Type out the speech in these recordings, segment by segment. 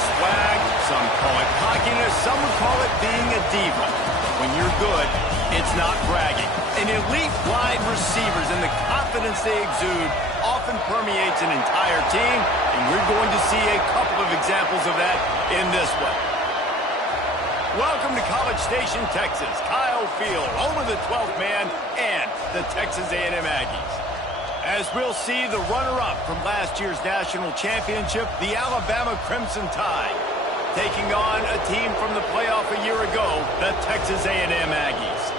swag, some call it cockiness, some would call it being a diva. When you're good, it's not bragging. And elite wide receivers and the confidence they exude often permeates an entire team, and we're going to see a couple of examples of that in this one. Welcome to College Station, Texas. Kyle Field, home of the 12th man and the Texas A&M Aggies. As we'll see, the runner-up from last year's national championship, the Alabama Crimson Tide, taking on a team from the playoff a year ago, the Texas A&M Aggies.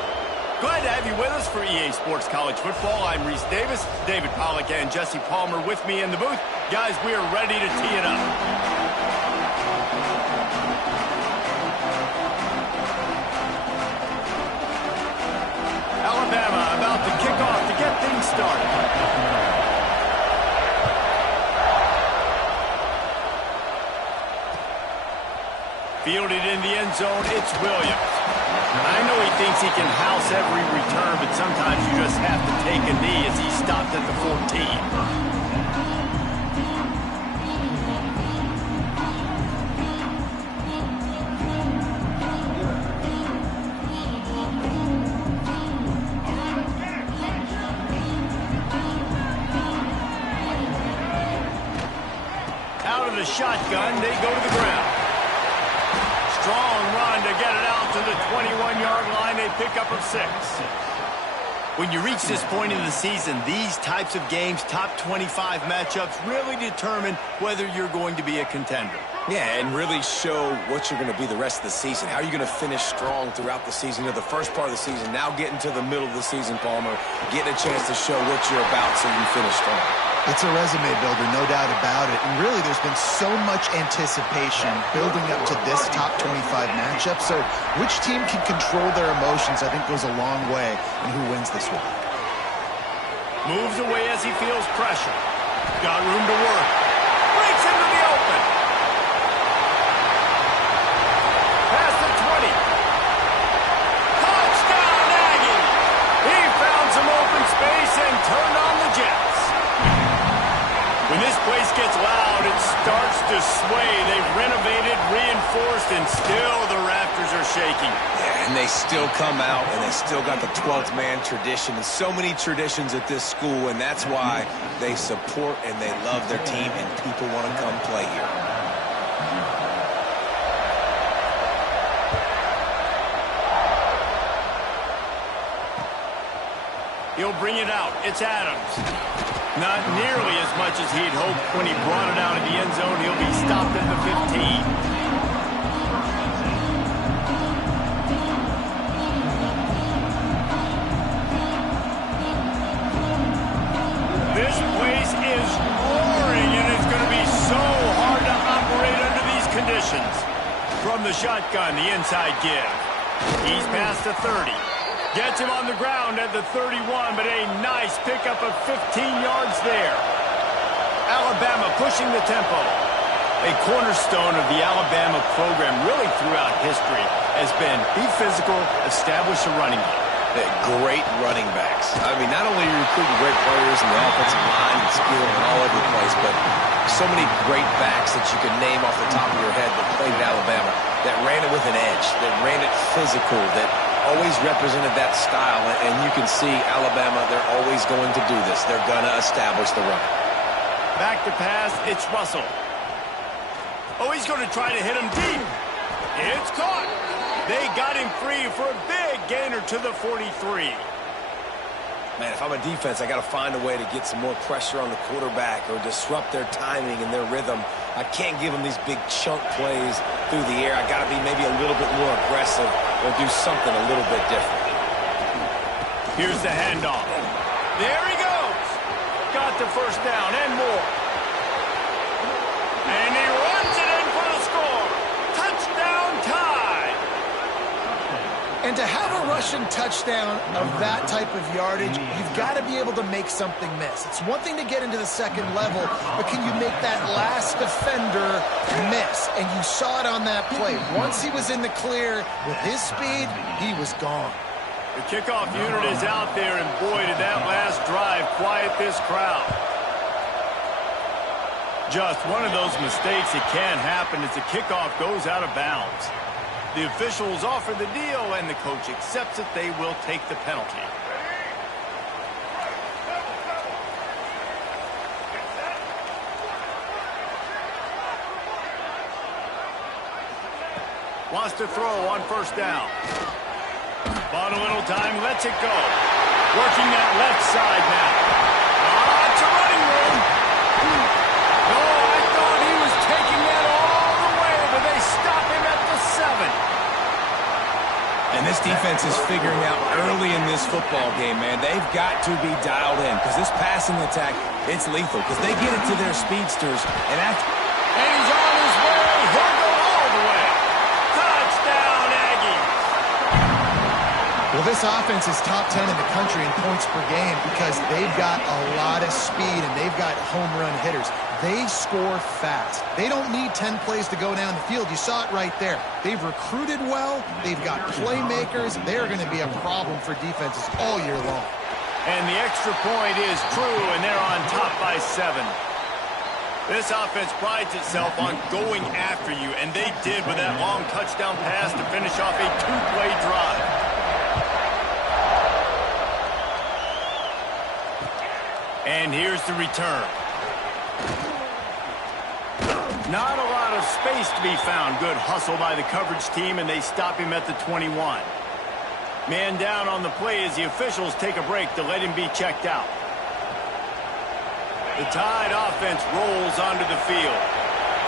Glad to have you with us for EA Sports College Football. I'm Reese Davis, David Pollack and Jesse Palmer with me in the booth. Guys, we are ready to tee it up. Alabama about to kick off to get things started. Fielded in the end zone, it's Williams. I know he thinks he can house every return, but sometimes you just have to take a knee as he stopped at the 14. Out of the shotgun, they go to the ground. Strong run to get it out to the 21-yard line. They pick up of 6. When you reach this point in the season, these types of games, top 25 matchups, really determine whether you're going to be a contender. Yeah, and really show what you're going to be the rest of the season. How are you going to finish strong throughout the season, or the first part of the season, now getting to the middle of the season, Palmer, getting a chance to show what you're about so you can finish strong. It's a resume builder, no doubt about it. And really, there's been so much anticipation building up to this top 25 matchup. So which team can control their emotions, I think, goes a long way in who wins this one. Moves away as he feels pressure. Got room to work. Breaks into the open. Past the 20. Touchdown, Aggie! He found some open space and turned on the Jets. When this place gets loud, it starts to sway. They've renovated, reinforced, and still the rafters are shaking. Yeah, and they still come out, and they still got the 12th man tradition. And so many traditions at this school, and that's why they support and they love their team, and people want to come play here. He'll bring it out. It's Adams. Not nearly as much as he'd hoped when he brought it out of the end zone. He'll be stopped at the 15. This place is roaring, and it's going to be so hard to operate under these conditions. From the shotgun, the inside give. He's past the 30. Gets him on the ground at the 31, but a nice pickup of 15 yards there. Alabama pushing the tempo. A cornerstone of the Alabama program really throughout history has been be physical, establish a running game. Great running backs. I mean, not only are you recruiting great players in the offensive line and skill and all over the place, but so many great backs that you can name off the top of your head that played at Alabama, that ran it with an edge, that ran it physical, that always represented that style. And you can see Alabama, they're always going to do this. They're going to establish the run. Back to pass, it's Russell. Oh, he's going to try to hit him deep. It's caught. They got him free for a big gainer to the 43. Man, if I'm a defense, I got to find a way to get some more pressure on the quarterback or disrupt their timing and their rhythm. I can't give them these big chunk plays through the air. I got to be maybe a little bit more aggressive or do something a little bit different. Here's the handoff. There he goes. Got the first down and more. And he runs it in for the score. Touchdown Tide. And to have a rushing touchdown of that type of yardage, you've got to be able to make something miss. It's one thing to get into the second level, but can you make that last defender miss? And you saw it on that play. Once he was in the clear with his speed, he was gone. The kickoff unit is out there, and boy, did that last drive quiet this crowd. Just one of those mistakes that can happen as the kickoff goes out of bounds. The officials offer the deal, and the coach accepts it. They will take the penalty. Wants to throw on first down. Bought a little time, lets it go. Working that left side now. It's a running room. Oh, I thought he was taking that all the way, but they stop him at the 7. And this defense is figuring out early in this football game, man. They've got to be dialed in because this passing attack, it's lethal because they get it to their speedsters. And he's on his way. He'll go all the way. Touchdown, Aggie. Well, this offense is top 10 in the country in points per game because they've got a lot of speed and they've got home run hitters. They score fast. They don't need 10 plays to go down the field. You saw it right there. They've recruited well. They've got playmakers. They're going to be a problem for defenses all year long. And the extra point is true, and they're on top by 7. This offense prides itself on going after you, and they did with that long touchdown pass to finish off a 2-play drive. And here's the return. Not a lot of space to be found. Good hustle by the coverage team, and they stop him at the 21. Man down on the play as the officials take a break to let him be checked out. The Tide offense rolls onto the field.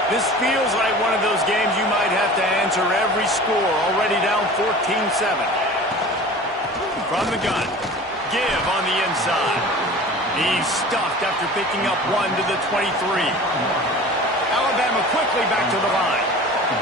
This feels like one of those games you might have to answer every score. Already down 14-7. From the gun. Give on the inside. He's stuffed after picking up 1 to the 23. Alabama quickly back to the line.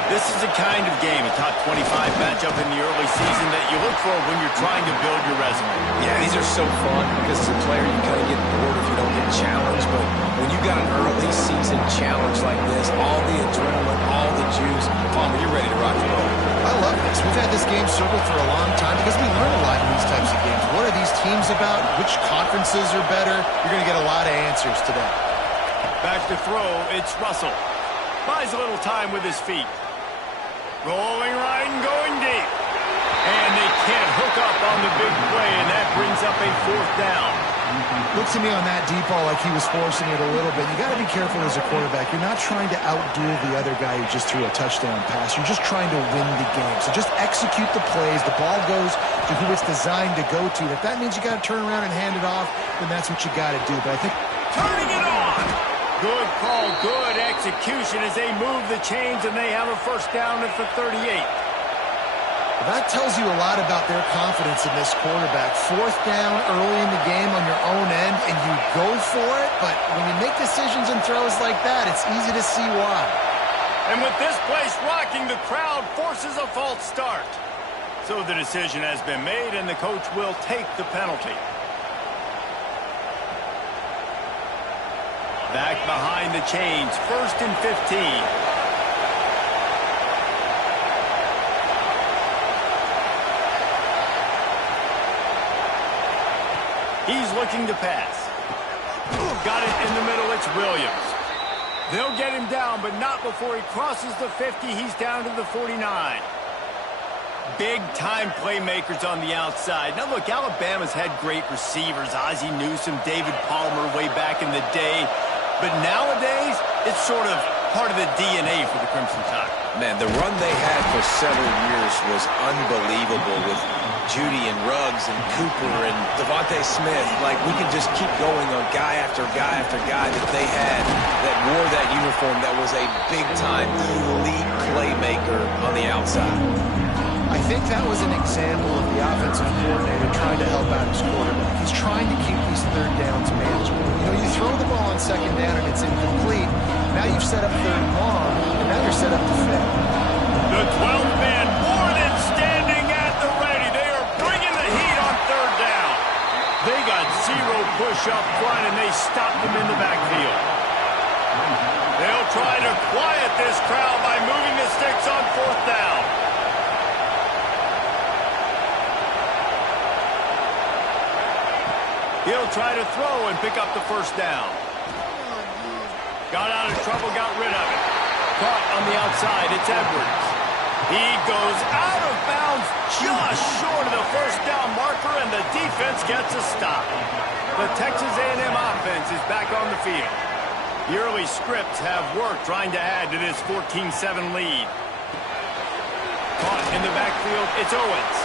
This is the kind of game, a top 25 matchup in the early season that you look for when you're trying to build your resume. Yeah, these are so fun because as a player you kind of get bored if you don't get challenged. But when you got an early season challenge like this, all the adrenaline, all the juice, Palmer, you're ready to rock and roll. I love this. We've had this game circled for a long time because we learn a lot in these types of games. What are these teams about? Which conferences are better? You're going to get a lot of answers today. Back to throw, it's Russell. Buys a little time with his feet. Rolling right and going deep. And they can't hook up on the big play, and that brings up a 4th down. Looks to me on that deep ball like he was forcing it a little bit. You got to be careful as a quarterback. You're not trying to outdo the other guy who just threw a touchdown pass. You're just trying to win the game. So just execute the plays. The ball goes to who it's designed to go to. If that means you got to turn around and hand it off, then that's what you got to do. But I think turning it on. Good call, good execution as they move the chains, and they have a 1st down at the 38. That tells you a lot about their confidence in this quarterback. 4th down early in the game on your own end, and you go for it, but when you make decisions and throws like that, it's easy to see why. And with this place rocking, the crowd forces a false start. So the decision has been made, and the coach will take the penalty. Back behind the chains, 1st and 15. He's looking to pass. Got it in the middle, it's Williams. They'll get him down, but not before he crosses the 50. He's down to the 49. Big-time playmakers on the outside. Now, look, Alabama's had great receivers. Ozzie Newsome, David Palmer way back in the day. But nowadays, it's sort of part of the DNA for the Crimson Tide. Man, the run they had for several years was unbelievable with Judy and Ruggs and Cooper and Devontae Smith. Like, we can just keep going on guy after guy after guy that they had that wore that uniform that was a big-time elite playmaker on the outside. I think that was an example of the offensive coordinator trying to help out his quarterback. He's trying to keep these 3rd downs manageable. You know, you throw the ball on 2nd down and it's incomplete. Now you've set up 3rd and long, and now you're set up to fail. The 12th man more than standing at the ready. They are bringing the heat on 3rd down. They got 0 push up front, and they stopped them in the backfield. They'll try to quiet this crowd by moving the sticks on 4th down. He'll try to throw and pick up the 1st down. Got out of trouble, got rid of it. Caught on the outside, it's Edwards. He goes out of bounds just short of the first down marker, and the defense gets a stop. The Texas A&M offense is back on the field. The early scripts have worked trying to add to this 14-7 lead. Caught in the backfield, it's Owens.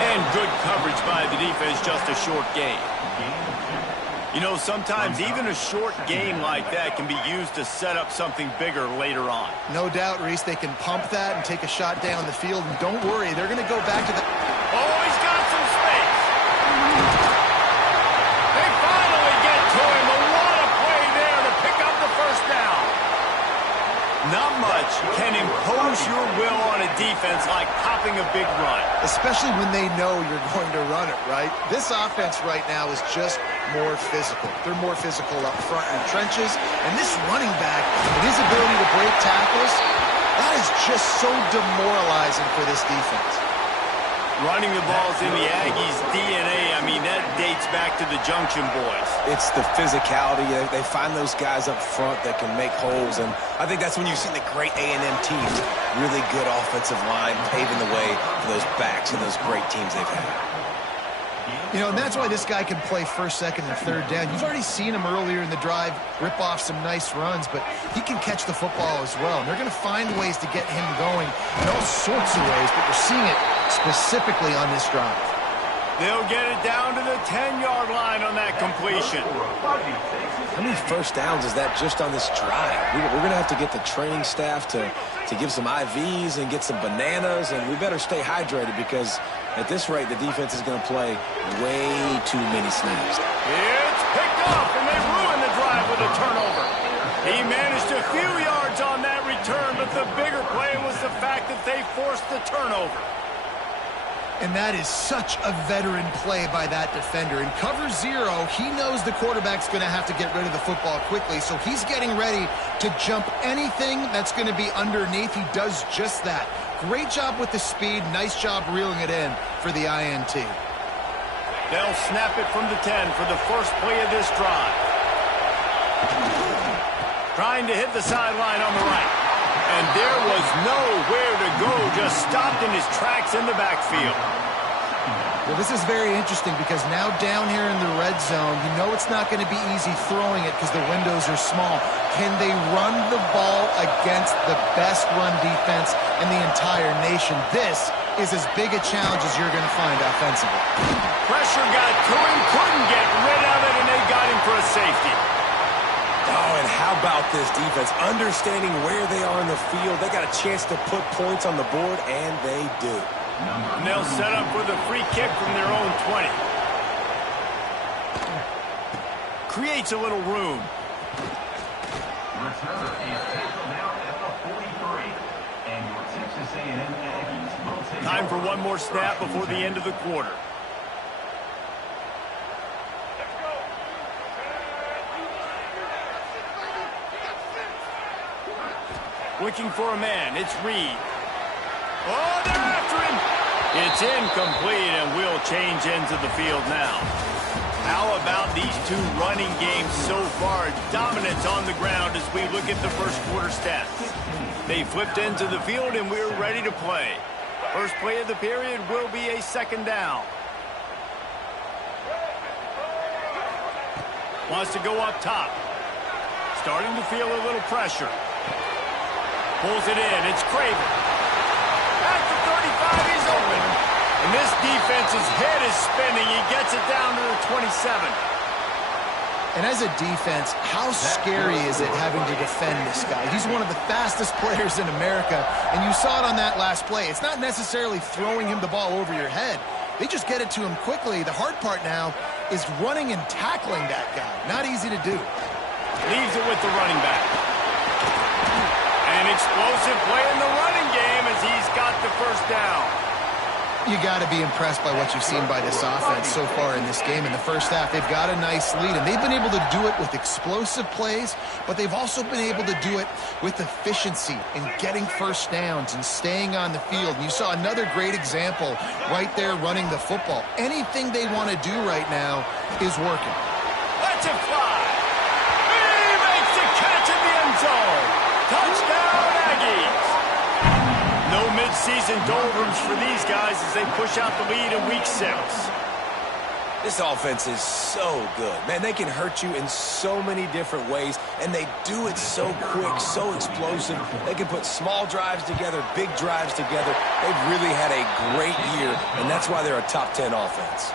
And good coverage by the defense, just a short gain. You know, sometimes even a short game like that can be used to set up something bigger later on. No doubt, Reese, they can pump that and take a shot down the field. And don't worry, they're going to go back to the... Oh, he's got some space. They finally get to him. A lot of play there to pick up the first down. Not much can impose your will on a defense like popping a big run. Especially when they know you're going to run it, right? This offense right now is just more physical. They're more physical up front in the trenches. And this running back and his ability to break tackles, that is just so demoralizing for this defense. Running the ball's in the Aggies' DNA. I mean, that dates back to the Junction Boys. It's the physicality. They find those guys up front that can make holes, and I think that's when you've seen the great A&M teams, really good offensive line, paving the way for those backs and those great teams they've had. You know, and that's why this guy can play first, second, and third down. You've already seen him earlier in the drive rip off some nice runs, but he can catch the football as well. And they're going to find ways to get him going in all sorts of ways, but we're seeing it specifically on this drive. They'll get it down to the 10-yard line on that completion. How many first downs is that just on this drive? We're going to have to get the training staff to give some IVs and get some bananas, and we better stay hydrated because at this rate, the defense is going to play way too many snaps. It's picked off, and they ruin the drive with a turnover. He managed a few yards on that return, but the bigger play was the fact that they forced the turnover. And that is such a veteran play by that defender. In cover zero, he knows the quarterback's going to have to get rid of the football quickly, so he's getting ready to jump anything that's going to be underneath. He does just that. Great job with the speed. Nice job reeling it in for the INT. They'll snap it from the 10 for the first play of this drive. Trying to hit the sideline on the right. And there was nowhere to go, just stopped in his tracks in the backfield. Well, this is very interesting because now down here in the red zone, you know it's not going to be easy throwing it because the windows are small. Can they run the ball against the best run defense in the entire nation? This is as big a challenge as you're going to find offensively. Pressure got to him, couldn't get rid of it, and they got him for a safety. Oh, and how about this defense? Understanding where they are in the field, they got a chance to put points on the board, and they do. And they'll set up with a free kick from their own 20. Creates a little room. Time for one more snap before the end of the quarter. Looking for a man, it's Reed. Oh, they're after him. It's incomplete, and we'll change into the field now. How about these two running games so far? Dominance on the ground as we look at the first quarter stats. They flipped into the field, and we're ready to play. First play of the period will be a second down. Wants to go up top. Starting to feel a little pressure. Pulls it in. It's Craven. At the 35, he's open. And this defense's head is spinning. He gets it down to the 27. And as a defense, how scary is it having to defend this guy? He's one of the fastest players in America, and you saw it on that last play. It's not necessarily throwing him the ball over your head. They just get it to him quickly. The hard part now is running and tackling that guy. Not easy to do. Leaves it with the running back. An explosive play in the running game as he's got the first down. You got to be impressed by what you've seen by this offense so far in this game. In the first half, they've got a nice lead, and they've been able to do it with explosive plays, but they've also been able to do it with efficiency and getting first downs and staying on the field. And you saw another great example right there running the football. Anything they want to do right now is working. Let's it fly. He makes the catch at the end Mid-season doldrums for these guys as they push out the lead in Week 6. This offense is so good. Man, they can hurt you in so many different ways, and they do it so quick, so explosive. They can put small drives together, big drives together. They've really had a great year, and that's why they're a top 10 offense.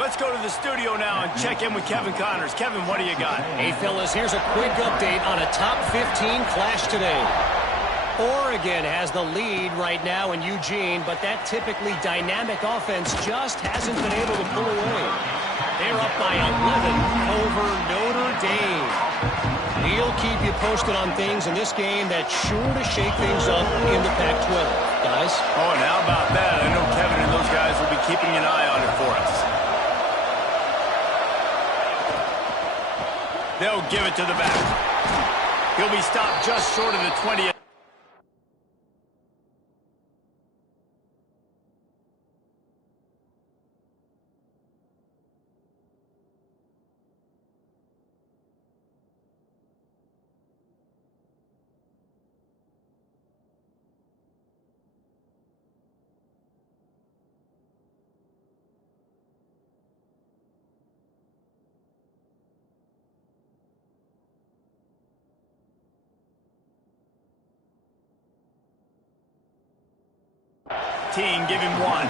Let's go to the studio now and check in with Kevin Connors. Kevin, what do you got? Hey, fellas, here's a quick update on a top 15 clash today. Oregon has the lead right now in Eugene, but that typically dynamic offense just hasn't been able to pull away. They're up by 11 over Notre Dame. He'll keep you posted on things in this game that's sure to shake things up in the Pac-12. Guys? Oh, and how about that? I know Kevin and those guys will be keeping an eye on it for us. They'll give it to the back. He'll be stopped just short of the 20th. Team, give him one.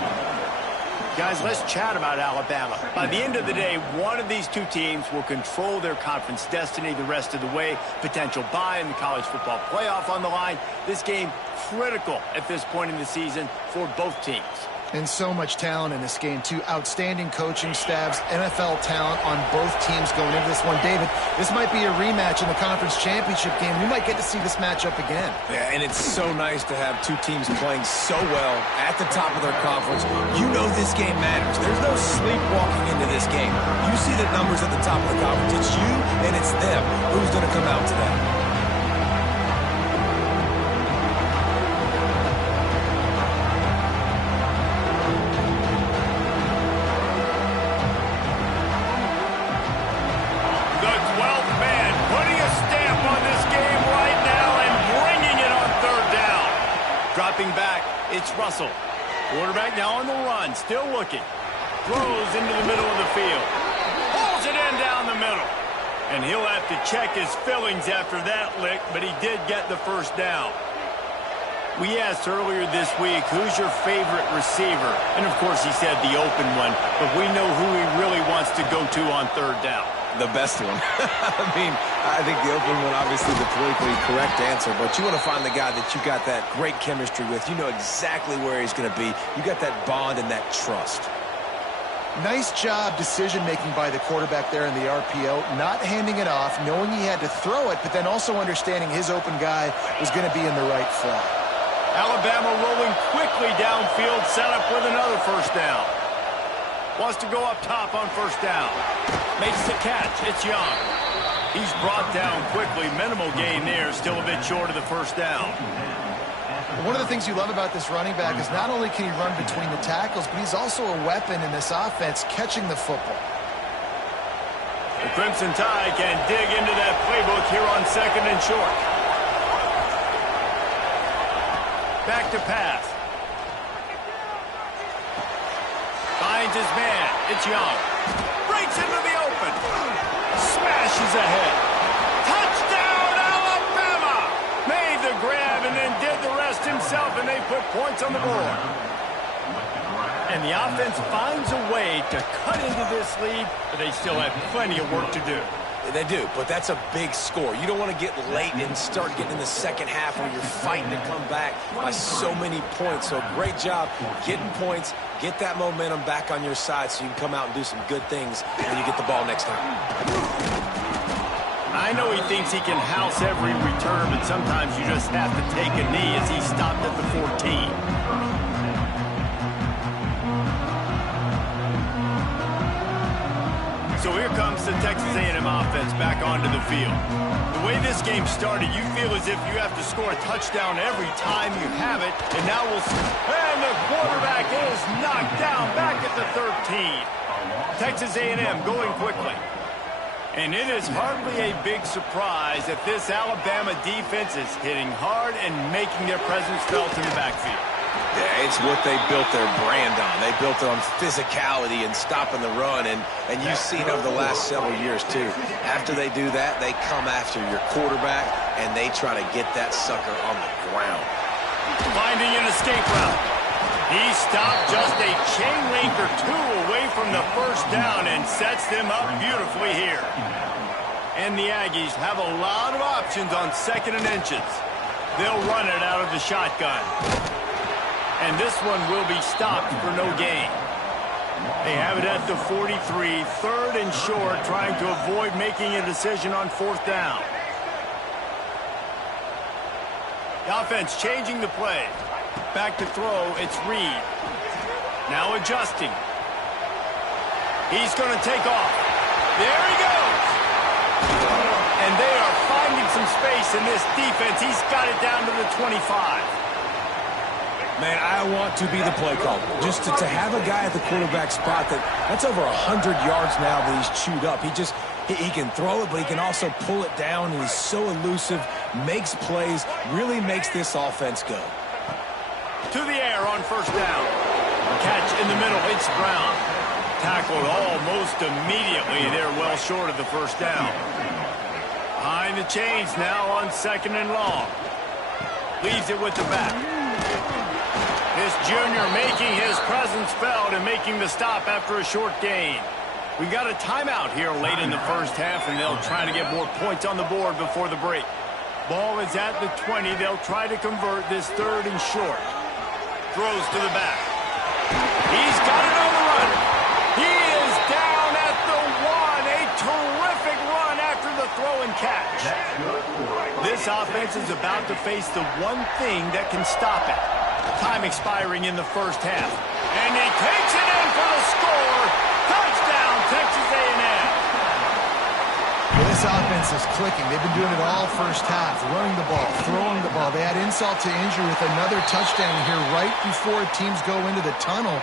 Guys, let's chat about Alabama. By the end of the day, one of these two teams will control their conference destiny the rest of the way. Potential bye in the college football playoff on the line. This game critical at this point in the season for both teams. And so much talent in this game, too. Outstanding coaching staffs, NFL talent on both teams going into this one. David, this might be a rematch in the conference championship game. We might get to see this matchup again. Yeah, and it's so nice to have two teams playing so well at the top of their conference. You know this game matters. There's no sleepwalking into this game. You see the numbers at the top of the conference. It's you and it's them. Who's going to come out today? Dropping back, it's Russell. Quarterback now on the run, still looking. Throws into the middle of the field. Pulls it in down the middle. And he'll have to check his fillings after that lick, but he did get the first down. We asked earlier this week, who's your favorite receiver? And of course he said the open one, but we know who he really wants to go to on third down. The best one. I mean, I think the open one, obviously the politically correct answer, but you want to find the guy that you got that great chemistry with. You know exactly where he's going to be. You got that bond and that trust. Nice job decision-making by the quarterback there in the RPO, not handing it off, knowing he had to throw it, but then also understanding his open guy was going to be in the right flat. Alabama rolling quickly downfield, set up with another first down. Wants to go up top on first down. Makes the catch. It's Young. He's brought down quickly. Minimal gain there. Still a bit short of the first down. One of the things you love about this running back is not only can he run between the tackles, but he's also a weapon in this offense catching the football. The Crimson Tide can dig into that playbook here on second and short. Back to pass. Finds his man. It's Young. Breaks into the open. Smashes ahead. Touchdown, Alabama! Made the grab and then did the rest himself, and they put points on the board. And the offense finds a way to cut into this lead, but they still have plenty of work to do. They do, but that's a big score. You don't want to get late and start getting in the second half where you're fighting to come back by so many points. So great job getting points, get that momentum back on your side so you can come out and do some good things when you get the ball next time. I know he thinks he can house every return, but sometimes you just have to take a knee as he stopped at the 14. So here comes the Texas A&M offense back onto the field. The way this game started, you feel as if you have to score a touchdown every time you have it. And now we'll see. And the quarterback is knocked down back at the 13. Texas A&M going quickly. And it is hardly a big surprise that this Alabama defense is hitting hard and making their presence felt in the backfield. Yeah, it's what they built their brand on. They built it on physicality and stopping the run, and you've seen over the last several years, too. After they do that, they come after your quarterback, and they try to get that sucker on the ground. Finding an escape route. He stopped just a chain link or two away from the first down and sets them up beautifully here. And the Aggies have a lot of options on 2nd and inches. They'll run it out of the shotgun. And this one will be stopped for no gain. They have it at the 43, 3rd and short, trying to avoid making a decision on 4th down. The offense changing the play. Back to throw, it's Reed. Now adjusting. He's going to take off. There he goes. And they are finding some space in this defense. He's got it down to the 25. Man, I want to be the play caller. Just to have a guy at the quarterback spot that's over 100 yards now that he's chewed up. He can throw it, but he can also pull it down. He's so elusive, makes plays, really makes this offense go. To the air on 1st down. Catch in the middle. It's Brown. Tackled almost immediately. They're well short of the 1st down. Behind the chains now on 2nd and long. Leaves it with the back. This junior making his presence felt and making the stop after a short gain. We got a timeout here late in the first half, and they'll try to get more points on the board before the break. Ball is at the 20. They'll try to convert this 3rd and short. Throws to the back. He's got it on the run. He is down at the 1. A terrific run after the throw and catch. This offense is about to face the one thing that can stop it. Time expiring in the first half. And he takes it in for the score. Touchdown, Texas A&M. Well, this offense is clicking. They've been doing it all first half, running the ball, throwing the ball. They had insult to injury with another touchdown here right before teams go into the tunnel.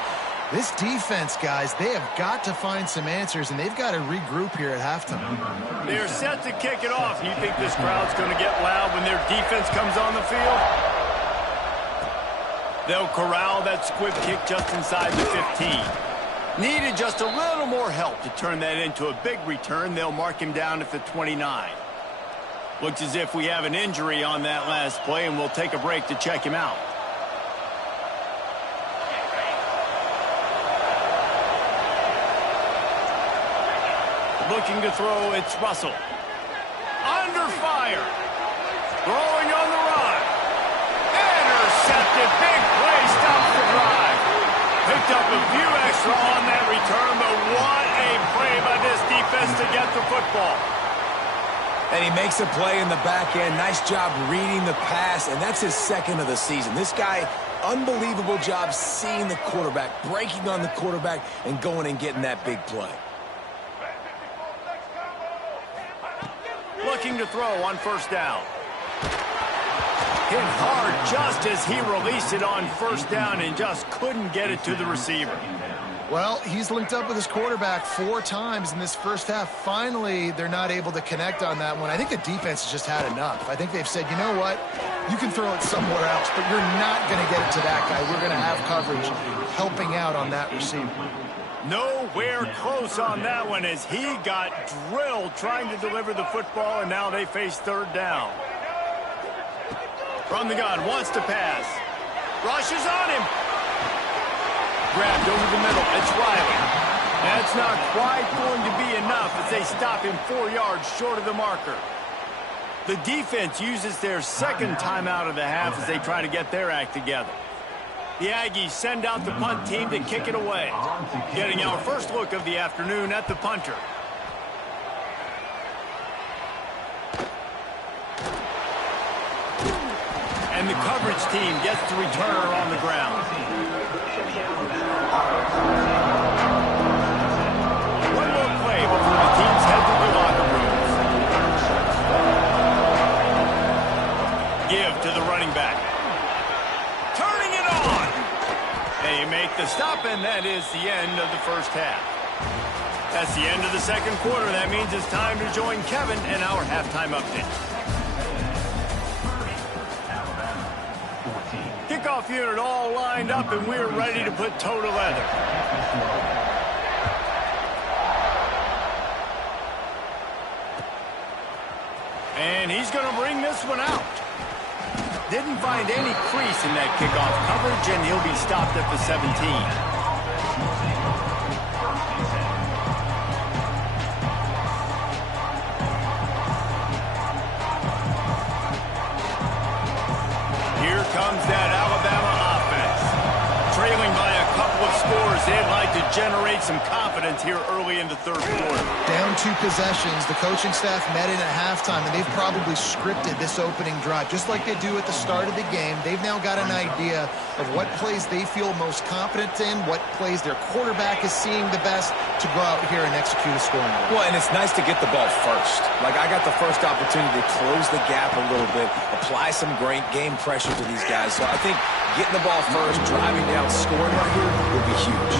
This defense, guys, they have got to find some answers, and they've got to regroup here at halftime. They're set to kick it off. You think this crowd's going to get loud when their defense comes on the field? They'll corral that squib kick just inside the 15. Needed just a little more help to turn that into a big return. They'll mark him down at the 29. Looks as if we have an injury on that last play, and we'll take a break to check him out. Looking to throw, it's Russell. Under fire. Throwing on the run. Intercepted. Big play. Stops the drive. Picked up a few extra on that return, but what a play by this defense to get the football. And he makes a play in the back end. Nice job reading the pass, and that's his 2nd of the season. This guy, unbelievable job seeing the quarterback, breaking on the quarterback, and going and getting that big play. Looking to throw on 1st down. Hit hard just as he released it on 1st down and just couldn't get it to the receiver. Well, he's linked up with his quarterback 4 times in this first half. Finally, they're not able to connect on that one. I think the defense has just had enough. I think they've said, you know what? You can throw it somewhere else, but you're not going to get it to that guy. We're going to have coverage helping out on that receiver. Nowhere close on that one as he got drilled trying to deliver the football, and now they face 3rd down. From the gun, wants to pass. Rushes on him. Grabbed over the middle. It's Riley. That's not quite going to be enough as they stop him 4 yards short of the marker. The defense uses their 2nd timeout of the half as they try to get their act together. The Aggies send out the punt team to kick it away. Getting our first look of the afternoon at the punter. And the coverage team gets the returner on the ground. One more play before the teams head to the locker rooms. Give to the running back. Turning it on. They make the stop, and that is the end of the first half. That's the end of the 2nd quarter. That means it's time to join Kevin in our halftime update. Kickoff kickoff unit all lined up, and we're ready to put toe to leather. And he's going to bring this one out. Didn't find any crease in that kickoff coverage, and he'll be stopped at the 17. Comes that Alabama offense. Trailing by a couple of scores, they'd like to generate some confidence here early in the third quarter. Down 2 possessions, the coaching staff met in at halftime, and they've probably scripted this opening drive. Just like they do at the start of the game, they've now got an idea of what plays they feel most confident in, what plays their quarterback is seeing the best to go out here and execute a scoring. Well, and it's nice to get the ball first. Like, I got the first opportunity to close the gap a little bit, apply some great game pressure to these guys. So I think getting the ball first, driving down, scoring right here will be huge.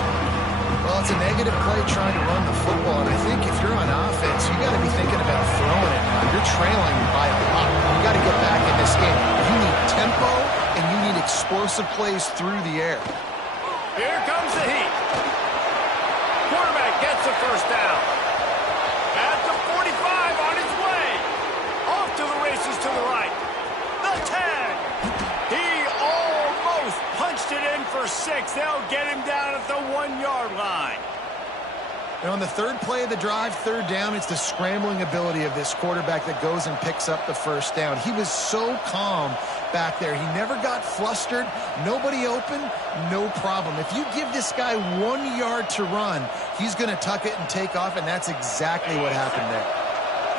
Well, it's a negative play trying to run the football, and I think if you're on offense, you got to be thinking about throwing it now. You're trailing by a lot. You got to get back in this game. You need tempo, and you need explosive plays through the air. Here comes the heat. Quarterback gets the first down. At the 45, on his way. Off to the races to the right. The 10. He almost punched it in for 6. They'll get him down at the 1-yard line. And on the third play of the drive, third down, it's the scrambling ability of this quarterback that goes and picks up the first down. He was so calm back there. He never got flustered. Nobody open, no problem. If you give this guy 1 yard to run, he's going to tuck it and take off, and that's exactly what happened there.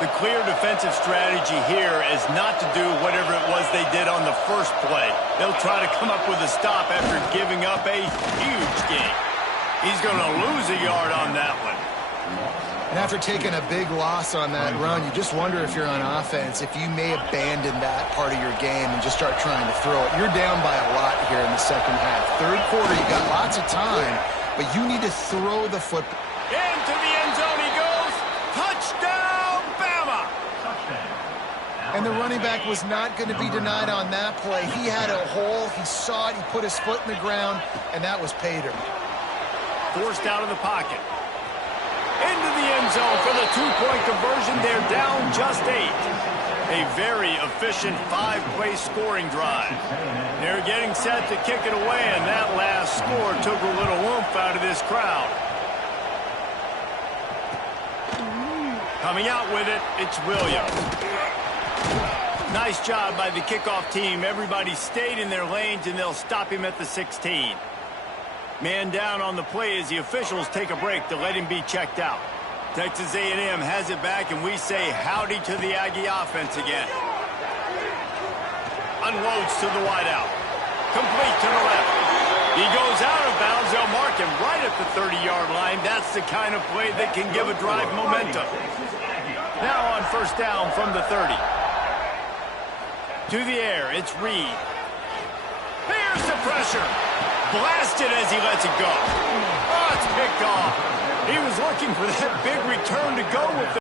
The clear defensive strategy here is not to do whatever it was they did on the first play. They'll try to come up with a stop after giving up a huge gain. He's going to lose a yard on that one. And after taking a big loss on that run, you just wonder if you're on offense, if you may abandon that part of your game and just start trying to throw it. You're down by a lot here in the second half. Third quarter, you got lots of time, but you need to throw the football. Into the end zone he goes. Touchdown, Bama! And the running back was not going to be denied on that play. He had a hole. He saw it. He put his foot in the ground, and that was Pater. Forced out of the pocket. Into the end zone for the 2-point conversion. They're down just 8. A very efficient 5-play scoring drive. They're getting set to kick it away, and that last score took a little oomph out of this crowd. Coming out with it, it's Williams. Nice job by the kickoff team. Everybody stayed in their lanes, and they'll stop him at the 16. Man down on the play as the officials take a break to let him be checked out. Texas A&M has it back, and we say howdy to the Aggie offense again. Unloads to the wideout. Complete to the left. He goes out of bounds. They'll mark him right at the 30-yard line. That's the kind of play that can give a drive momentum. Now on first down from the 30. To the air, it's Reed. Here's the pressure. Blasted as he lets it go. Oh, it's picked off. He was looking for that big return to go with